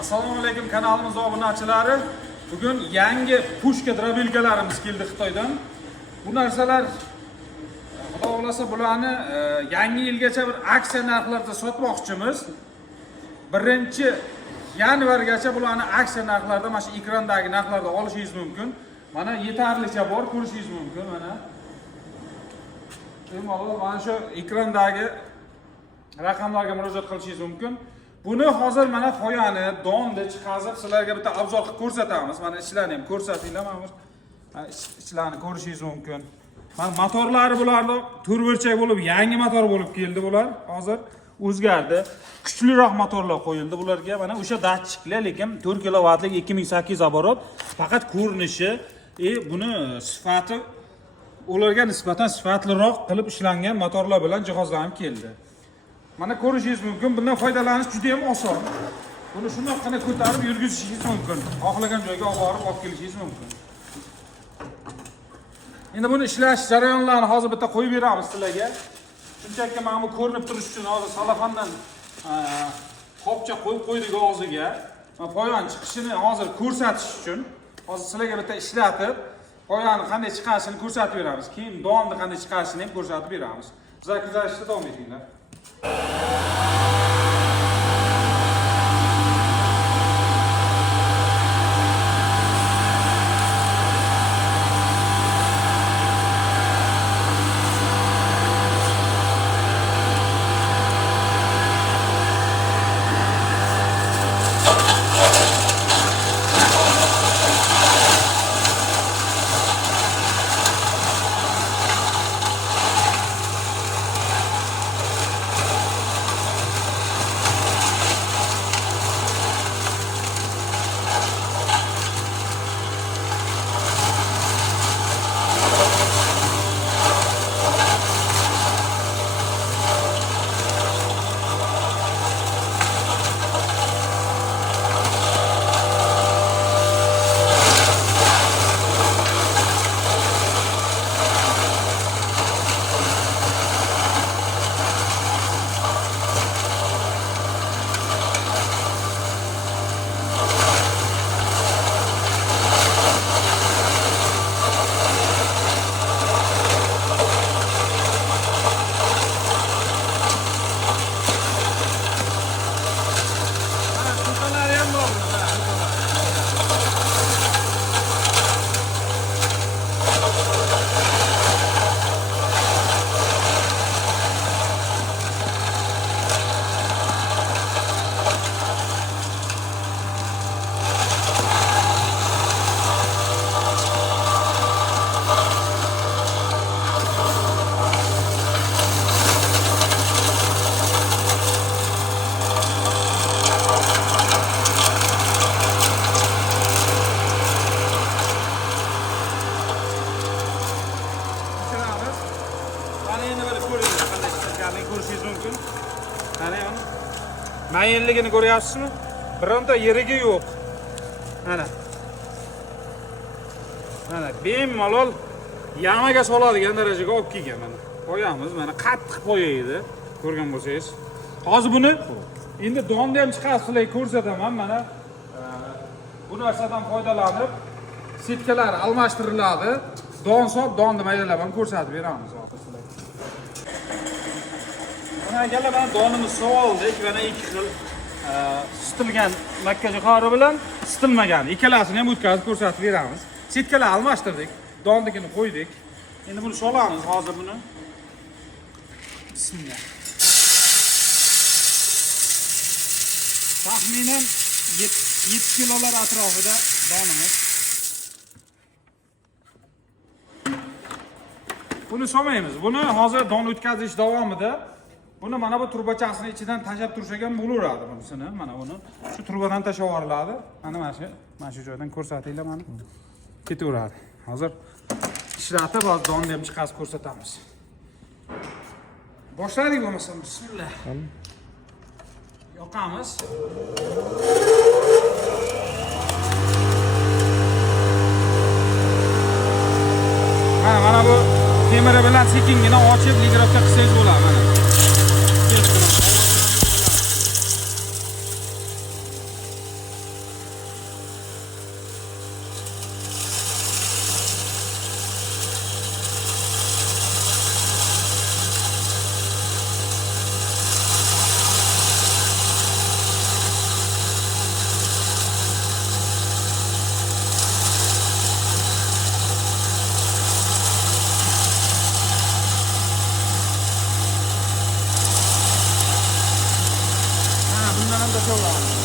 Assalomu alaykum kanalimiz obunachilari. Bugun yangi pushka drobilkalarimiz keldi Xitoydan. Bu narsalar Xudo xolasa bularni yangi yilgacha bir aksiya narxlarda sotmoqchimiz. 1-yanvargacha bularni aksiya narxlarda mana shu ekrandagi narxlarda olishingiz mumkin. Mana yetarlicha bor, ko'rishingiz mumkin mana. Bemalol mana shu ekrandagi raqamlarga murojaat qilishingiz mumkin. Buni hozir mana foyani, donni chiqazib sizlarga bitta obzor qilib ko'rsatamiz. Mana ishlarni ham ko'rsatinglar, mana ishlarni ko'rishingiz mumkin. Mana motorlari bularni turburchak bo'lib, yangi motor bo'lib keldi bular. Hozir o'zgardi. Kuchliroq motorlar qo'yildi bularga. Mana o'sha datchiklar, lekin 4 kilovatlik 2800 оборот. Faqat ko'rinishi, buni sifati ularga nisbatan sifatliroq qilib ishlangan motorlar bilan jihozlanib keldi. Mana ko'rishingiz mumkin. Bundan foydalanish juda ham oson. Buni shundoqqina ko'tarib yurgizishingiz mumkin. Xohlagan joyga olib borib olib kelishingiz mumkin. Endi buni ishlash jarayonlarini hozir bitta qo'yib beramiz sizlarga. Shunchaki mana bu ko'rinib turish uchun hozir salafandan qopcha qo'yib qo'ydik og'ziga. Foyon chiqishini hozir ko'rsatish uchun hozir sizlarga bitta ishlatib, foyani qanday chiqarishini ko'rsatib beramiz. Keyin donni qanday chiqarishini ham ko'rsatib beramiz. Sizlar kuzatishda davom etinglar. Mayinligini ko'ryapsizmi? Bironta yeriga yo'q. Mana. Mana bemalol yamaga soladigan darajaga olib kelgan mana. Qo'yamiz, mana qattiq qo'ya edi. Ko'rgan bo'lsangiz. Hozir buni endi donni ham chiqarib sizlarga ko'rsataman. Mana bu narsadan foydalanib setkalar almashtiriladi. Don solib, donni maydalab ham ko'rsatib beramiz hozir sizlarga. Mana mana donimiz sovoldik, mana ikki xil sitilgan makka jo'xori bilan sitilmagan ikkalasini ham o'tkazib ko'rsatib beramiz. Setkalar almashtirdik, donnikini qo'ydik. Endi buni solamiz hozir buni. Bismillah. Taxminan 7 kilolar atrofida donimiz. Buni solmaymiz. Buni hozir don o'tkazish davomida buni mana bu turbachasini ichidan tashlab tursak ham bo'laveradi bunisini. Mana buni shu turbadan tashlab yuboriladi. Mana shu joydan ko'rsatinglar mana. Ketaveradi. Hozir ishlatib donni ham chiqarib ko'rsatamiz. Boshladik bo'lmasam, bismillah. Yoqamiz. Mana bu temiri bilan sekingina ochib ligrovka qilsangiz bo'ladi mana. ekranda.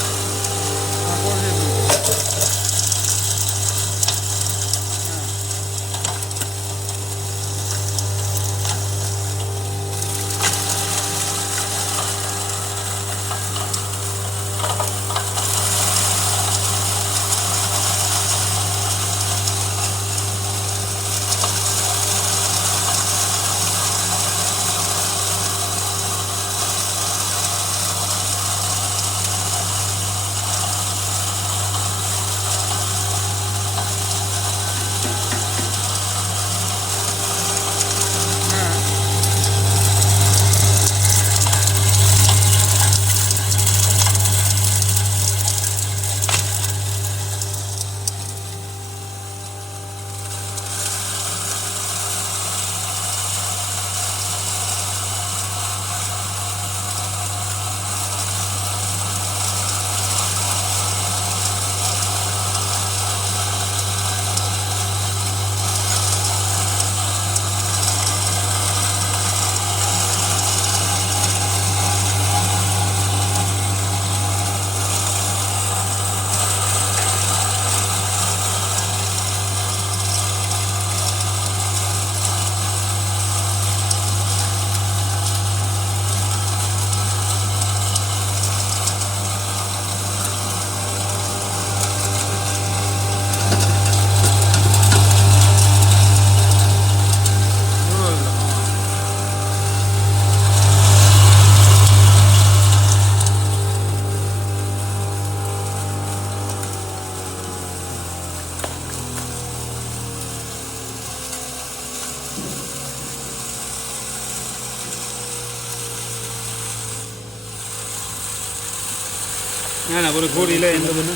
Mana buni ko'ringlar endi buni.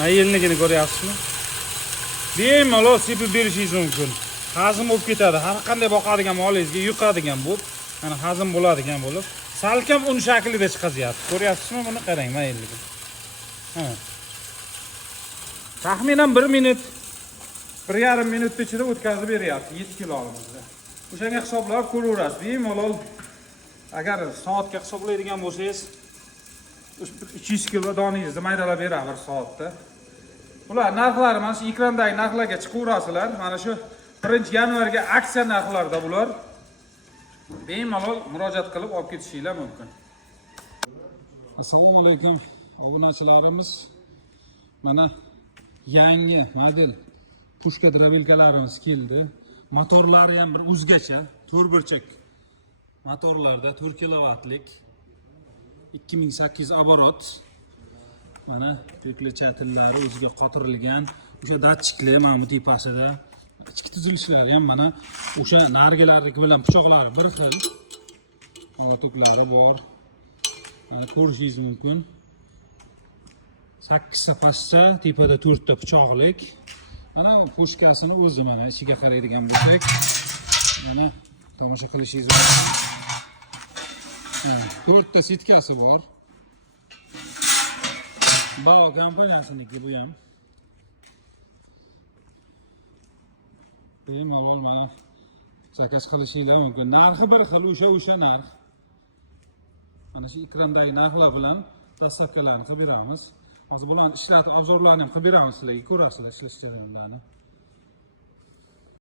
Mayilligini ko'ryapsizmi? Bemalol sepib berishingiz mumkin. Hazm bo'lib ketadi. Har qanday boqadigan molingizga yuqadigan bo'lib, mana hazm bo'ladigan bo'lib, salkam un shaklida chiqazyapti. Ko'ryapsizmi? Buni qarang mayilligi. Taxminan 1 minut, 1,5 minut ichida o'tkazib beryapti 7 kiloligimizda. O'shanga hisoblab ko'raverasiz. Bemalol agar soatga hisoblaydigan bo'lsangiz 200 kilo doningizni maydalab beradi 1 soatda. Ular narxlari mana shu ekrandagi narxlarga chiqaverasizlar. Mana shu 1-yanvarga aksiya narxlarida bular. Bemalol murojaat qilib olib ketishingiz mumkin. Assalomu alaykum obunachilarimiz. Mana yangi model pushka drabilkalarimiz keldi. Motorlari ham bir o'zgacha, 4 burchak motorlarda 4 kilovatlik 2800 оборот. Mana ko'kli-chatillari o'ziga qotirilgan, o'sha datchikli mana bu tepasida. Ichki tuzilishlari ham mana o'sha nargilarniki bilan pichoqlari bir xil. To'klari bor. Mana ko'rishingiz mumkin. 8 ta pastcha, tepada 4 ta pichoqlik. Mana pushkasini o'zi mana ichiga qaraydigan bo'lsak, mana tomosha qilishingiz mumkin. 4 ta sitkasi bor. Bao kompaniyasiniki bu ham. Bemalol mana zakaz qilishingiz mumkin. Narxi bir xil, o'sha narx. Mana shu ekrandagi narxlar bilan dastavkalarni qilib beramiz. Hozir bularni ishlatib, obzorlarni ham qilib beramiz sizlarga, ko'rasizlar ishlash jarayonlarini.